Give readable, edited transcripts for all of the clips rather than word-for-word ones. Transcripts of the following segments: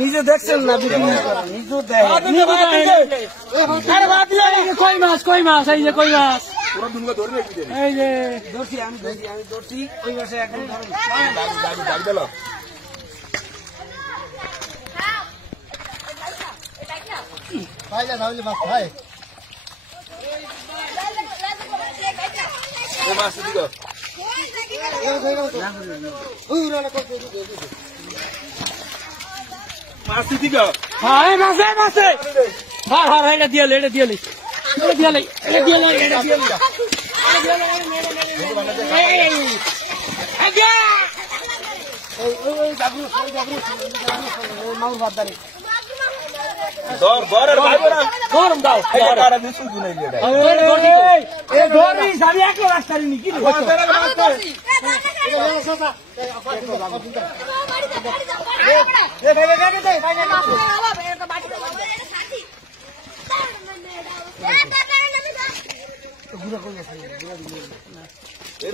নিজে দেখছেন না কই মাছ এই যে কই মাছ এই যে ধরছি আমি ধরছি ওই মাসে একদম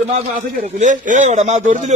মাছ আছে মাছ ধরে দিল।